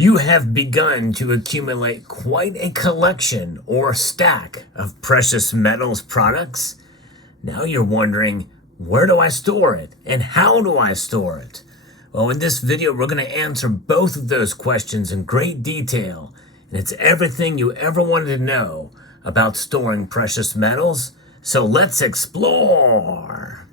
You have begun to accumulate quite a collection or stack of precious metals products. Now you're wondering, where do I store it and how do I store it? Well, in this video, we're going to answer both of those questions in great detail. And it's everything you ever wanted to know about storing precious metals. So let's explore.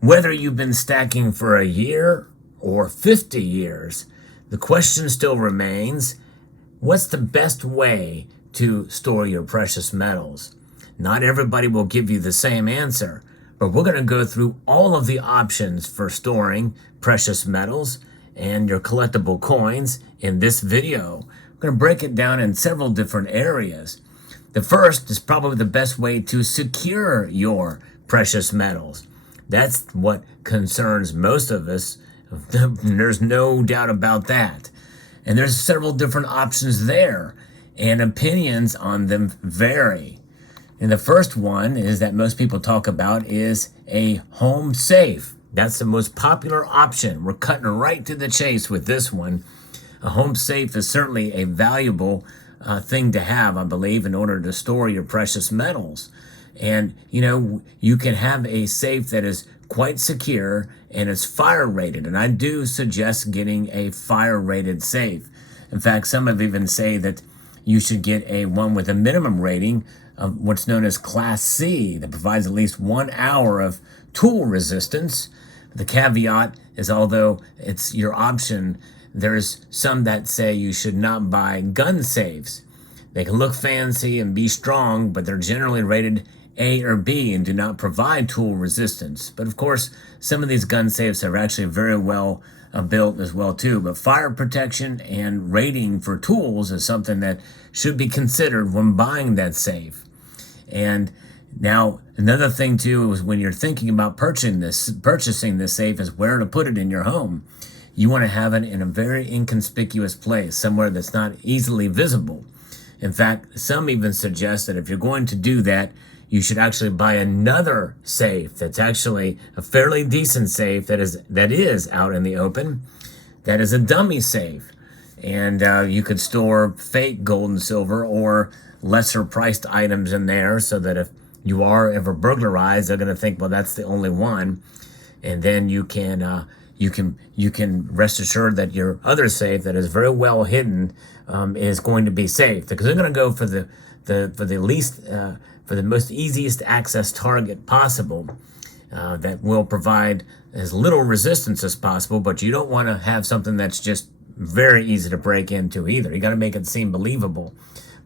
Whether you've been stacking for a year or 50 years, the question still remains, what's the best way to store your precious metals? Not everybody will give you the same answer, but we're going to go through all of the options for storing precious metals and your collectible coins in this video. We're going to break it down in several different areas. The first is probably the best way to secure your precious metals. That's what concerns most of us. There's no doubt about that. And there's several different options there, and opinions on them vary. And the first one is that most people talk about is a home safe. That's the most popular option. We're cutting right to the chase with this one. A home safe is certainly a valuable thing to have, I believe, in order to store your precious metals. And, you can have a safe that is quite secure and is fire rated. And I do suggest getting a fire rated safe. In fact, some have even say that you should get one with a minimum rating of what's known as Class C that provides at least 1 hour of tool resistance. The caveat is, although it's your option, there's some that say you should not buy gun safes. They can look fancy and be strong, but they're generally rated A or B and do not provide tool resistance. But of course, some of these gun safes are actually very well built as well too. But fire protection and rating for tools is something that should be considered when buying that safe. And now another thing too is when you're thinking about purchasing this safe is where to put it in your home. You want to have it in a very inconspicuous place, somewhere that's not easily visible. In fact, some even suggest that if you're going to do that, you should actually buy another safe that's actually a fairly decent safe that is out in the open. That is a dummy safe. And you could store fake gold and silver or lesser priced items in there so that if you are ever burglarized, they're going to think, well, that's the only one. And then you can rest assured that your other safe that is very well hidden is going to be safe, because they're going to go for the most easiest access target possible that will provide as little resistance as possible. But you don't want to have something that's just very easy to break into either. You got to make it seem believable.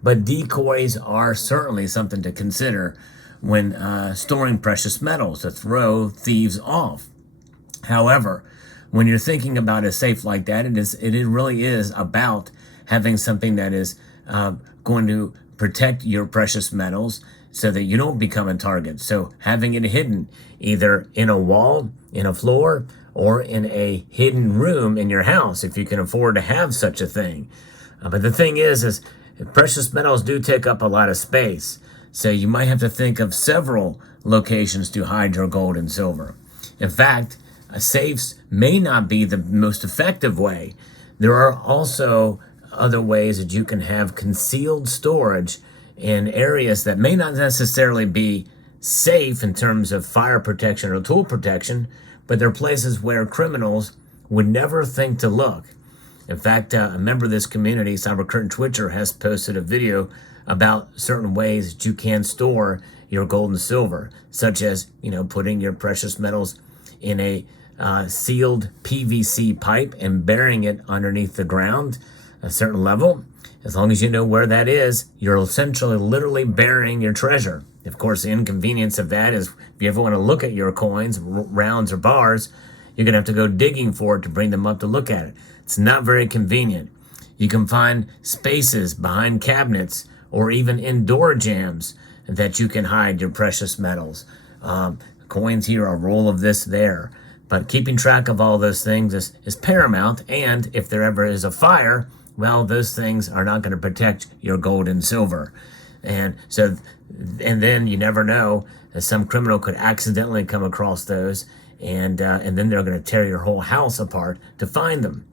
But decoys are certainly something to consider when storing precious metals, to throw thieves off. However, when you're thinking about a safe like that, it really is about having something that is going to protect your precious metals so that you don't become a target. So having it hidden either in a wall, in a floor, or in a hidden room in your house, if you can afford to have such a thing. But the thing is precious metals do take up a lot of space. So you might have to think of several locations to hide your gold and silver. In fact, safes may not be the most effective way. There are also other ways that you can have concealed storage in areas that may not necessarily be safe in terms of fire protection or tool protection, but they're places where criminals would never think to look. In fact, a member of this community, Cyber Curtain Twitcher, has posted a video about certain ways that you can store your gold and silver, such as, putting your precious metals in a sealed PVC pipe and burying it underneath the ground a certain level. As long as you know where that is, you're essentially literally burying your treasure. Of course, the inconvenience of that is if you ever want to look at your coins, rounds or bars, you're going to have to go digging for it to bring them up to look at it. It's not very convenient. You can find spaces behind cabinets or even in door jams that you can hide your precious metals. Coins here, a roll of this there. But keeping track of all those things is paramount. And if there ever is a fire, well, those things are not going to protect your gold and silver. And so, and then you never know, some criminal could accidentally come across those, and then they're going to tear your whole house apart to find them.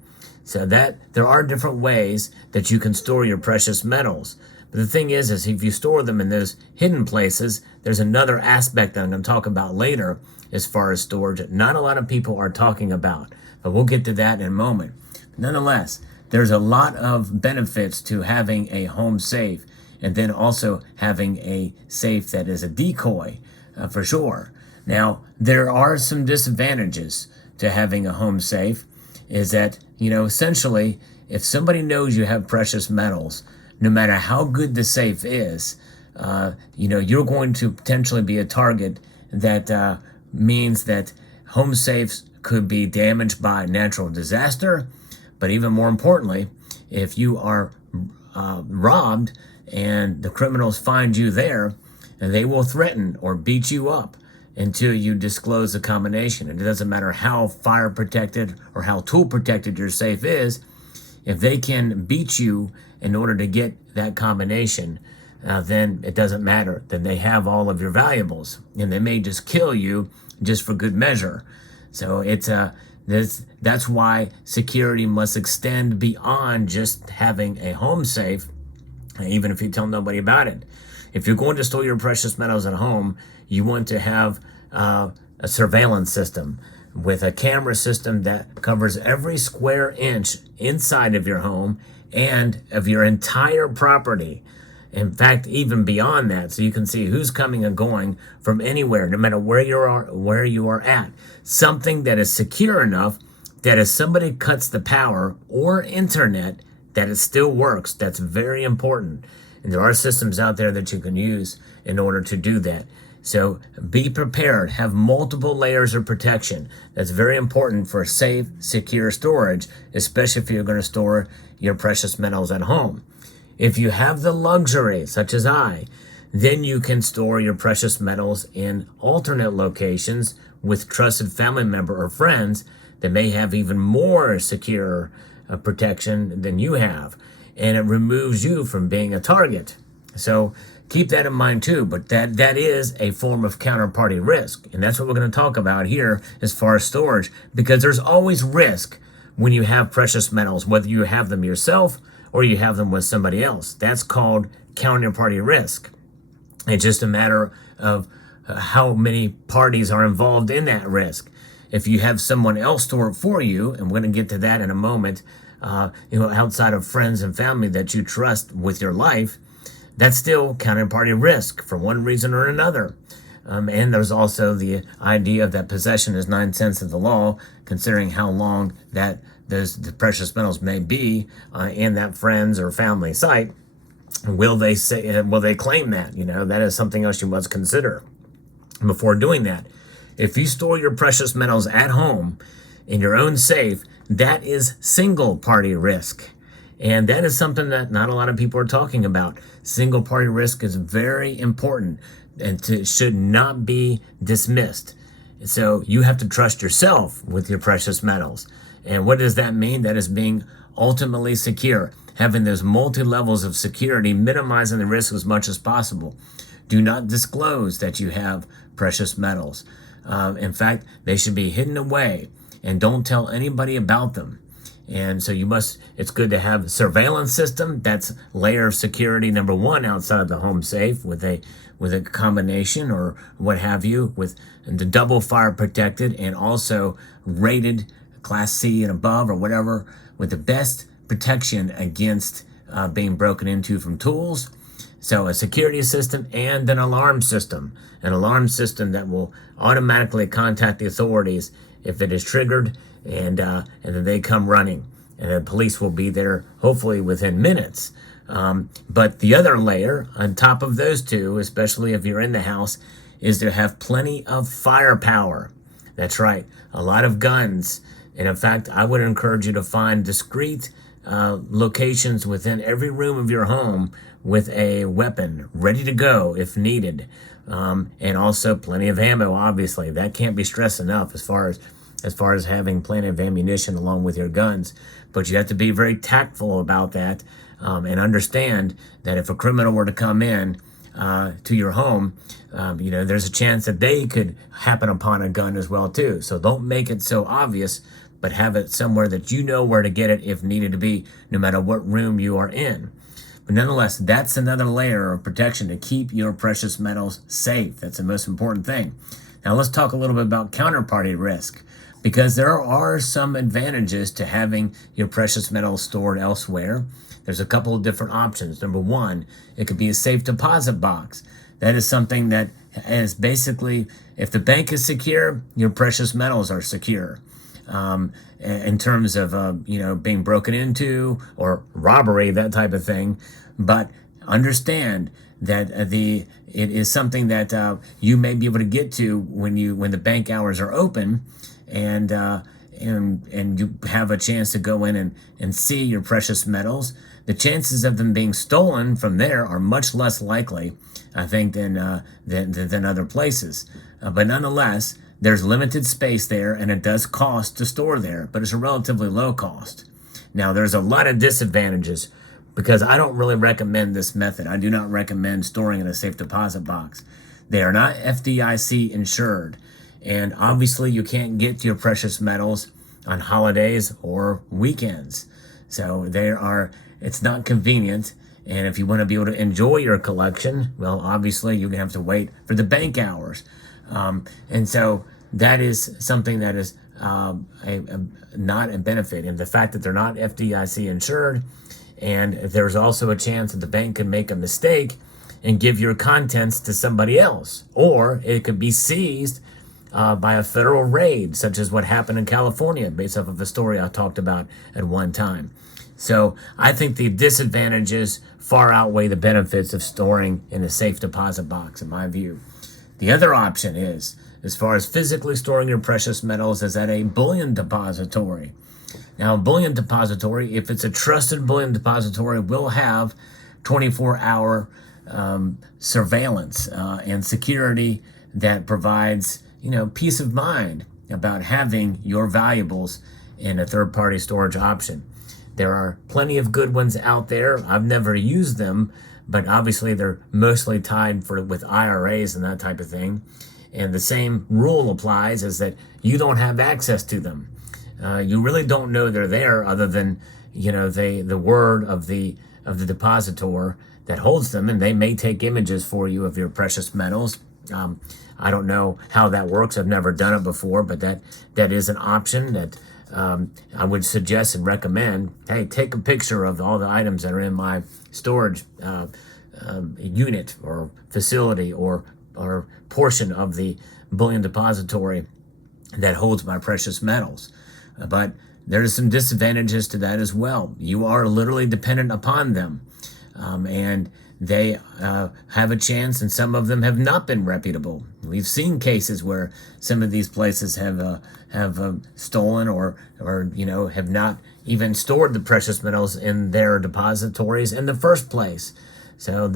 So that there are different ways that you can store your precious metals. But the thing is if you store them in those hidden places, there's another aspect that I'm going to talk about later as far as storage that not a lot of people are talking about. But we'll get to that in a moment. Nonetheless, there's a lot of benefits to having a home safe, and then also having a safe that is a decoy, for sure. Now, there are some disadvantages to having a home safe, is that, essentially, if somebody knows you have precious metals, no matter how good the safe is, you're going to potentially be a target. That means that home safes could be damaged by natural disaster, but even more importantly, if you are robbed and the criminals find you there, and they will threaten or beat you up until you disclose the combination. And it doesn't matter how fire protected or how tool protected your safe is, if they can beat you in order to get that combination, then it doesn't matter. Then they have all of your valuables, and they may just kill you just for good measure. So that's why security must extend beyond just having a home safe, even if you tell nobody about it. If you're going to store your precious metals at home, you want to have a surveillance system with a camera system that covers every square inch inside of your home and of your entire property. In fact, even beyond that, so you can see who's coming and going from anywhere, no matter where you are at. Something that is secure enough that if somebody cuts the power or internet, that it still works. That's very important. And there are systems out there that you can use in order to do that. So be prepared. Have multiple layers of protection. That's very important for safe, secure storage, especially if you're going to store your precious metals at home. If you have the luxury, such as I, then you can store your precious metals in alternate locations with trusted family member or friends that may have even more secure protection than you have. And it removes you from being a target. So keep that in mind too. But that is a form of counterparty risk. And that's what we're going to talk about here as far as storage, because there's always risk when you have precious metals, whether you have them yourself or you have them with somebody else. That's called counterparty risk. It's just a matter of how many parties are involved in that risk. If you have someone else store it for you, and we're going to get to that in a moment, outside of friends and family that you trust with your life, that's still counterparty risk for one reason or another. And there's also the idea of that possession is 9 cents of the law, considering how long that the precious metals may be in that friends or family site. Will they claim that? That is something else you must consider before doing that. If you store your precious metals at home in your own safe, that is single party risk. And that is something that not a lot of people are talking about. Single party risk is very important and should not be dismissed. So you have to trust yourself with your precious metals. And what does that mean? That is being ultimately secure, having those multi-levels of security, minimizing the risk as much as possible. Do not disclose that you have precious metals. In fact, they should be hidden away, and don't tell anybody about them. And so it's good to have a surveillance system. That's layer of security number one outside the home safe with a combination or what have you, with the double fire protected and also rated Class C and above or whatever, with the best protection against being broken into from tools. So a security system and an alarm system that will automatically contact the authorities if it is triggered, and then they come running, and the police will be there hopefully within minutes. But the other layer on top of those two, especially if you're in the house, is to have plenty of firepower. That's right, a lot of guns. And in fact, I would encourage you to find discrete locations within every room of your home with a weapon ready to go if needed. And also plenty of ammo, obviously. That can't be stressed enough as far as as far as having plenty of ammunition along with your guns. But you have to be very tactful about that, and understand that if a criminal were to come in to your home, there's a chance that they could happen upon a gun as well too. So don't make it so obvious, but have it somewhere that you know where to get it if needed to be, no matter what room you are in. But nonetheless, that's another layer of protection to keep your precious metals safe. That's the most important thing. Now let's talk a little bit about counterparty risk, because there are some advantages to having your precious metals stored elsewhere. There's a couple of different options. Number one, it could be a safe deposit box. That is something that is basically, if the bank is secure, your precious metals are secure. In terms of being broken into or robbery, that type of thing. But understand that it is something that you may be able to get to when the bank hours are open, and you have a chance to go in and see your precious metals. The chances of them being stolen from there are much less likely, I think, than other places. But nonetheless, there's limited space there, and it does cost to store there, but it's a relatively low cost. Now, there's a lot of disadvantages, because I don't really recommend this method. I do not recommend storing in a safe deposit box. They are not FDIC insured, and obviously you can't get to your precious metals on holidays or weekends. So it's not convenient, and if you want to be able to enjoy your collection, well, obviously you're going to have to wait for the bank hours. And so that is something that is not a benefit. And the fact that they're not FDIC insured, and there's also a chance that the bank can make a mistake and give your contents to somebody else, or it could be seized by a federal raid, such as what happened in California, based off of a story I talked about at one time. So I think the disadvantages far outweigh the benefits of storing in a safe deposit box, in my view. The other option is, as far as physically storing your precious metals, is at a bullion depository. Now, a bullion depository, if it's a trusted bullion depository, will have 24-hour surveillance and security that provides, peace of mind about having your valuables in a third-party storage option. There are plenty of good ones out there. I've never used them, but obviously they're mostly tied with IRAs and that type of thing. And the same rule applies, is that you don't have access to them. You really don't know they're there, other than the word of the depositor that holds them, and they may take images for you of your precious metals. I don't know how that works. I've never done it before, but that is an option that I would suggest and recommend. Hey, take a picture of all the items that are in my storage unit or facility or portion of the bullion depository that holds my precious metals. But there's some disadvantages to that as well. You are literally dependent upon them, and they have a chance, and some of them have not been reputable. We've seen cases where some of these places have stolen or have not even stored the precious metals in their depositories in the first place. So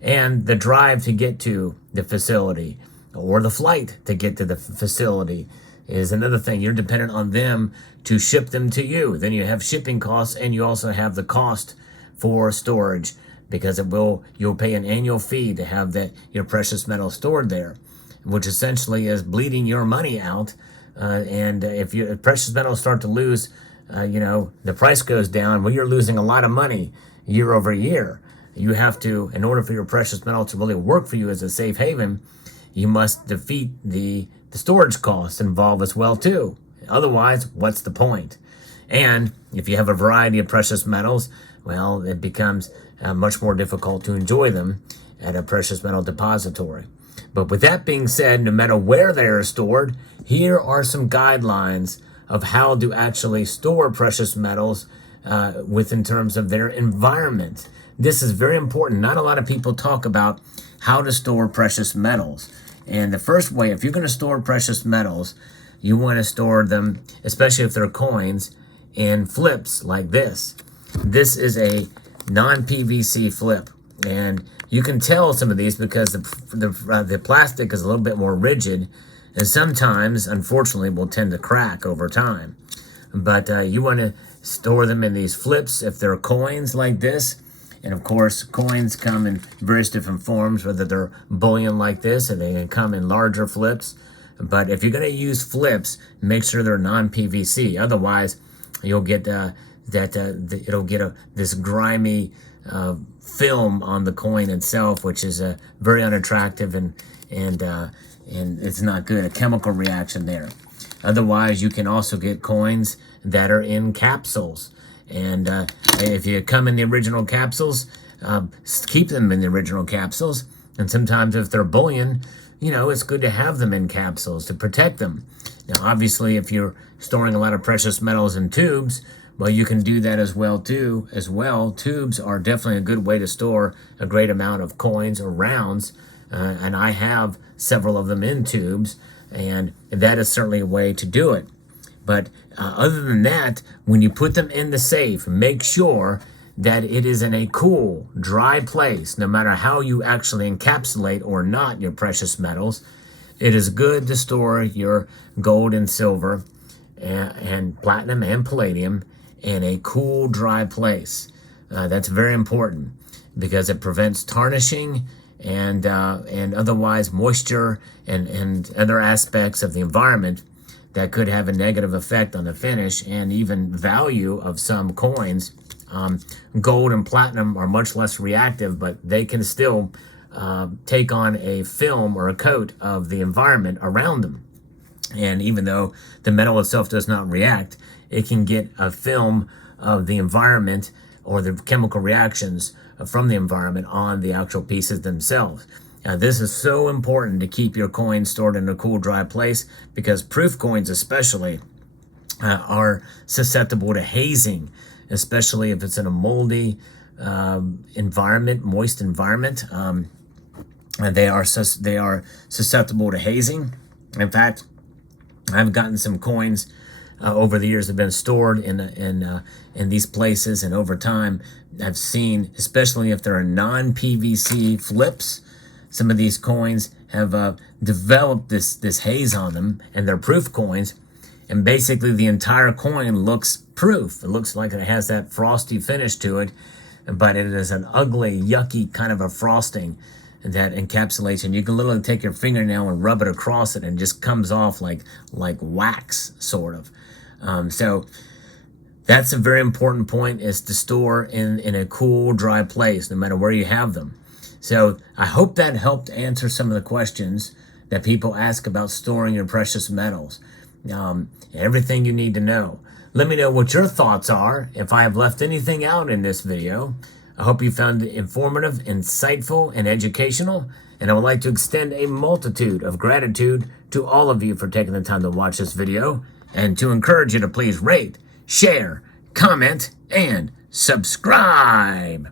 and the drive to get to the facility, or the flight to get to the facility, is another thing. You're dependent on them to ship them to you. Then you have shipping costs, and you also have the cost for storage, because you'll pay an annual fee to have your precious metal stored there, which essentially is bleeding your money out. And if your precious metals start to lose, the price goes down, well, you're losing a lot of money year over year. You have to, in order for your precious metal to really work for you as a safe haven, you must defeat the storage costs involved as well too. Otherwise, what's the point? And if you have a variety of precious metals, well, it becomes much more difficult to enjoy them at a precious metal depository. But with that being said, no matter where they are stored, here are some guidelines of how to actually store precious metals in terms of their environment. This is very important. Not a lot of people talk about how to store precious metals. And the first way, if you're going to store precious metals, you want to store them, especially if they're coins, in flips like this. This is a non-PVC flip, and you can tell some of these because the plastic is a little bit more rigid and sometimes, unfortunately, will tend to crack over time. But you want to store them in these flips if they're coins like this. And of course, coins come in various different forms, whether they're bullion like this, or they can come in larger flips. But if you're going to use flips, make sure they're non-PVC. Otherwise, you'll get it'll get this grimy film on the coin itself, which is very unattractive, and it's not good. A chemical reaction there. Otherwise, you can also get coins that are in capsules. And if you come in the original capsules, keep them in the original capsules. And sometimes if they're bullion, it's good to have them in capsules to protect them. Now, obviously, if you're storing a lot of precious metals in tubes, well, you can do that as well. Tubes are definitely a good way to store a great amount of coins or rounds. And I have several of them in tubes, and that is certainly a way to do it. But other than that, when you put them in the safe, make sure that it is in a cool, dry place. No matter how you actually encapsulate or not your precious metals, it is good to store your gold and silver and platinum and palladium in a cool, dry place. That's very important because it prevents tarnishing and otherwise moisture and other aspects of the environment that could have a negative effect on the finish and even value of some coins. Gold and platinum are much less reactive, but they can still take on a film or a coat of the environment around them. And even though the metal itself does not react, it can get a film of the environment or the chemical reactions from the environment on the actual pieces themselves. Now, this is so important to keep your coins stored in a cool, dry place, because proof coins especially are susceptible to hazing, especially if it's in a moldy environment, moist environment. They are susceptible to hazing. In fact, I've gotten some coins over the years that have been stored in these places, and over time, I've seen, especially if there are non-PVC flips, some of these coins have developed this haze on them, and they're proof coins, and basically the entire coin looks proof. It looks like it has that frosty finish to it, but it is an ugly, yucky kind of a frosting that encapsulates, and you can literally take your fingernail and rub it across it, and it just comes off like wax, sort of. So that's a very important point, is to store in a cool, dry place, no matter where you have them. So I hope that helped answer some of the questions that people ask about storing your precious metals. Everything you need to know. Let me know what your thoughts are, if I have left anything out in this video. I hope you found it informative, insightful, and educational. And I would like to extend a multitude of gratitude to all of you for taking the time to watch this video, and to encourage you to please rate, share, comment, and subscribe.